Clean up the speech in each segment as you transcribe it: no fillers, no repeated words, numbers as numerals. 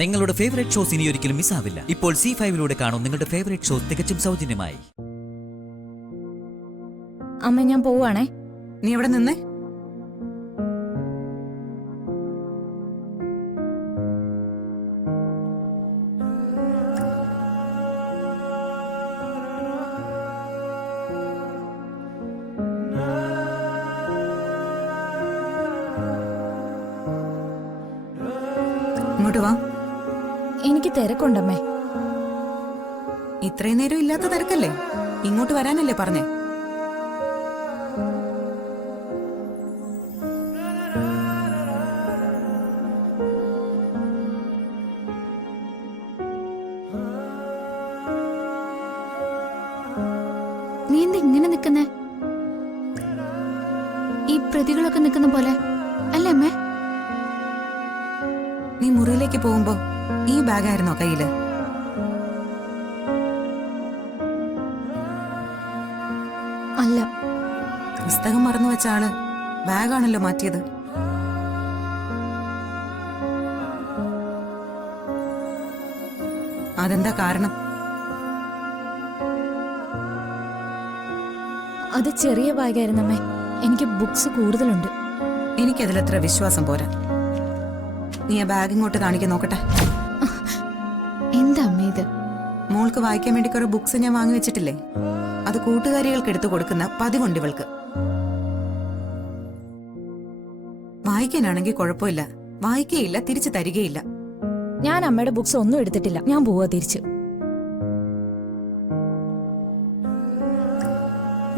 നിങ്ങളുടെ favourite shows ഇനി ഒരിക്കലും മിസ്സാവില്ല. ഇപ്പോൾ C5-ലൂടെ കാണും നിങ്ങളുടെ ഫേവറേറ്റ് ഷോസ് തികച്ചും സൗജന്യമായി. അമ്മ ഞാൻ പോവാണേ. നീ എവിടെ നിന്നേ? ഇങ്ങോട്ട് വാ. എനിക്ക് തിരക്കുണ്ടമ്മേ. ഇത്രയും നേരം ഇല്ലാത്ത തിരക്കല്ലേ? ഇങ്ങോട്ട് വരാനല്ലേ പറഞ്ഞേ? നീ എന്താ ഇങ്ങനെ നിക്കുന്നേ? ഈ പ്രതികളൊക്കെ നിക്കുന്ന പോലെ അല്ലേ അമ്മേ? നീ മുറിയിലേക്ക് പോകുമ്പോ ഈ ബാഗായിരുന്നോ കയ്യില്? അല്ല. പുസ്തകം മറന്നു വെച്ച ആള് ബാഗാണല്ലോ മാറ്റിയത്. അതെന്താ കാരണം? അത് ചെറിയ ബാഗായിരുന്നമ്മേ. എനിക്ക് ബുക്സ് കൂടുതലുണ്ട്. എനിക്കതിലത്ര വിശ്വാസം പോരാ. നീ ആ ബാഗ് ഇങ്ങോട്ട് കാണിക്കാൻ നോക്കട്ടെ. എന്താ അമ്മ ഇത്? മോൾക്ക് വായിക്കാൻ വേണ്ടി കുറെ ബുക്സ് ഞാൻ വാങ്ങി വെച്ചിട്ടില്ലേ? അത് കൂട്ടുകാരികൾക്ക് എടുത്തു കൊടുക്കുന്ന പതിവുണ്ട് ഇവൾക്ക്. വായിക്കാനാണെങ്കിൽ കുഴപ്പമില്ല, വായിക്കുകയില്ല, തിരിച്ചു തരികയില്ല. ഞാൻ അമ്മയുടെ ബുക്സ് ഒന്നും എടുത്തിട്ടില്ല. ഞാൻ പോവാ തിരിച്ച്.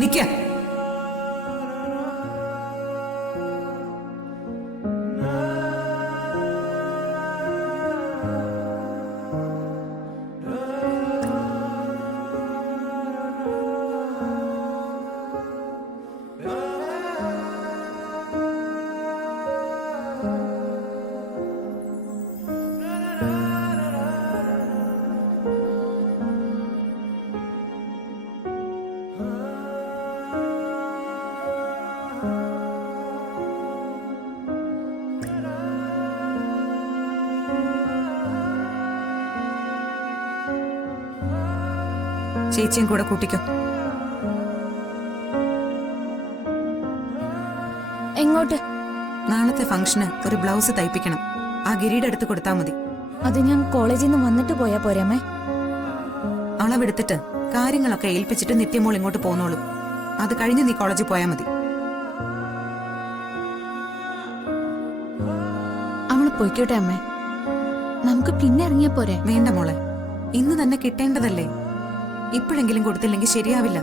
നിക്ക. ചേച്ചിയും കൂടെ കൂട്ടിക്കോ. എങ്ങോട്ട്? നാളത്തെ ഫംഗ്ഷന് ഒരു ബ്ലൗസ് തയ്പ്പിക്കണം. ആ ഗിരിയുടെ അടുത്ത് കൊടുത്താ മതി. അത് ഞാൻ കോളേജിൽ നിന്ന് വന്നിട്ട് പോയാ പോരാമേ? അളവെടുത്തിട്ട് കാര്യങ്ങളൊക്കെ ഏൽപ്പിച്ചിട്ട് നിത്യമോൾ ഇങ്ങോട്ട് പോന്നോളൂ. അത് കഴിഞ്ഞ് നീ കോളേജിൽ പോയാ മതി. അവള് പോയിക്കോട്ടെ അമ്മേ. നമുക്ക് പിന്നെ ഇറങ്ങിയ പോരെ? വേണ്ട മോളെ, ഇന്ന് തന്നെ കിട്ടേണ്ടതല്ലേ. ഇപ്പോഴെങ്കിലും കൊടുത്തില്ലെങ്കിൽ ശരിയാവില്ല.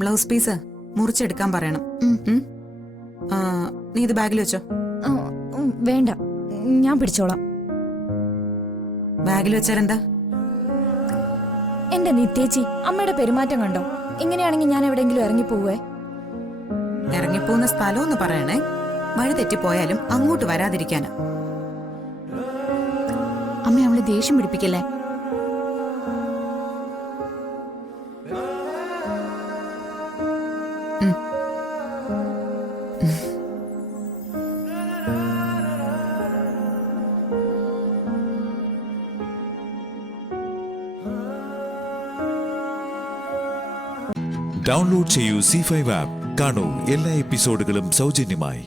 ബ്ലൗസ് പീസ് മുറിച്ചെടുക്കാൻ പറയണം. നീ ഇത് ബാഗിൽ വെച്ചോ. വേണ്ട, ഞാൻ പിടിച്ചോളാം. ബാഗിൽ വെച്ചാലെന്താ? എന്റെ നിത്യേച്ചി, അമ്മയുടെ പെരുമാറ്റം കണ്ടോ? ഇങ്ങനെയാണെങ്കിൽ ഞാൻ എവിടെയെങ്കിലും ഇറങ്ങിപ്പോവേ. ഇറങ്ങിപ്പോകുന്ന സ്ഥലമൊന്ന് പറയണേ. മഴ തെറ്റിപ്പോയാലും അങ്ങോട്ട് വരാതിരിക്കാനാ. അമ്മ അവളെ ദേഷ്യം പിടിപ്പിക്കല്ലേ? ഡൗൺലോഡ് ചെയ്യൂ C5 ആപ്പ്. കാണൂ എല്ലാ എപ്പിസോഡുകളും സൗജന്യമായി.